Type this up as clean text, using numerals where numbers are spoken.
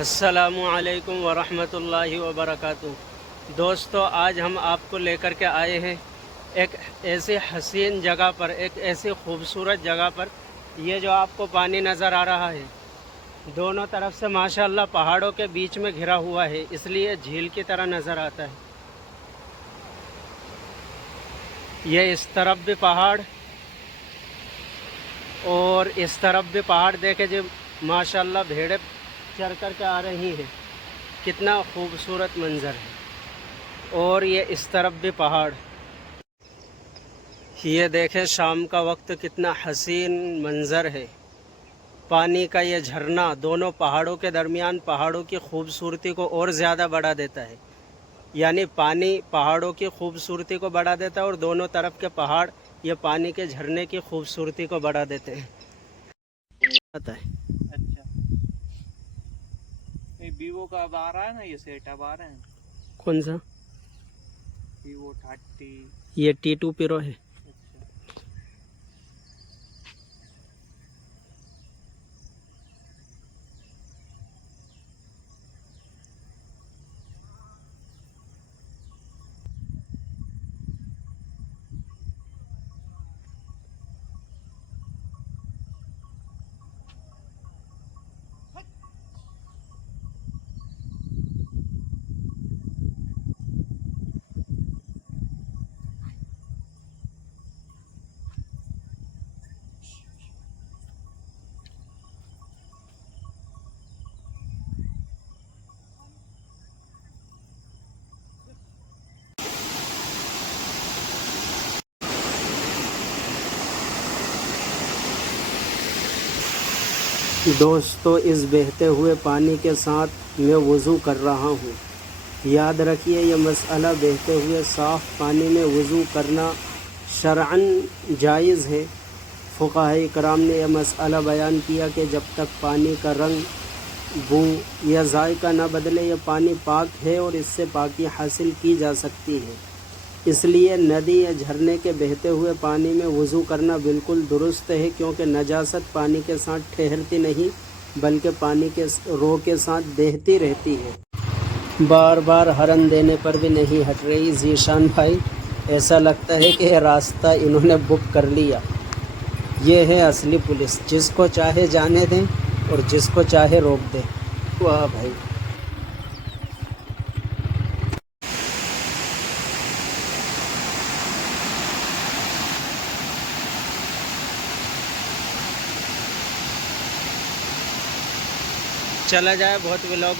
अस्सलामु अलैकुम वरहमतुल्लाहि वबरकातुहू। दोस्तों, आज हम आपको लेकर के आए हैं एक ऐसी हसीन जगह पर, एक ऐसी खूबसूरत जगह पर। ये जो आपको पानी नज़र आ रहा है, दोनों तरफ से माशाअल्लाह पहाड़ों के बीच में घिरा हुआ है, इसलिए झील की तरह नज़र आता है। ये इस तरफ भी पहाड़ और इस तरफ भी पहाड़ देखे जो माशाअल्लाह भेड़ें चढ़ कर के आ रही हैं। कितना खूबसूरत मंज़र है। और ये इस तरफ भी पहाड़। ये देखें शाम का वक्त कितना हसीन मंज़र है। पानी का ये झरना दोनों पहाड़ों के दरमियान पहाड़ों की खूबसूरती को और ज़्यादा बढ़ा देता है। यानी पानी पहाड़ों की खूबसूरती को बढ़ा देता है और दोनों तरफ के पहाड़ ये पानी के झरने की खूबसूरती को बढ़ा देते हैं। पता है। अच्छा, ये वीवो का अब आ रहा है ना, ये सेट अब आ रहे हैं। कौन सा? वीवो 30। ये T2 प्रो है। अच्छा, दोस्तों, इस बहते हुए पानी के साथ मैं वज़ू कर रहा हूँ। याद रखिए, ये मसला बहते हुए साफ़ पानी में वज़ू करना शरअन जायज़ है। फ़ुक़हा इकराम ने यह मसला बयान किया कि जब तक पानी का रंग, बू या जायका न बदले, यह पानी पाक है और इससे पाकी हासिल की जा सकती है। इसलिए नदी या झरने के बहते हुए पानी में वज़ू करना बिल्कुल दुरुस्त है, क्योंकि नजासत पानी के साथ ठहरती नहीं बल्कि पानी के रो के साथ बहती रहती है। बार बार हरन देने पर भी नहीं हट रही ज़ीशान भाई। ऐसा लगता है कि रास्ता इन्होंने बुक कर लिया। ये है असली पुलिस, जिसको चाहे जाने दें और जिसको चाहे रोक दें। वाह भाई। चला जाए, बहुत व्लॉग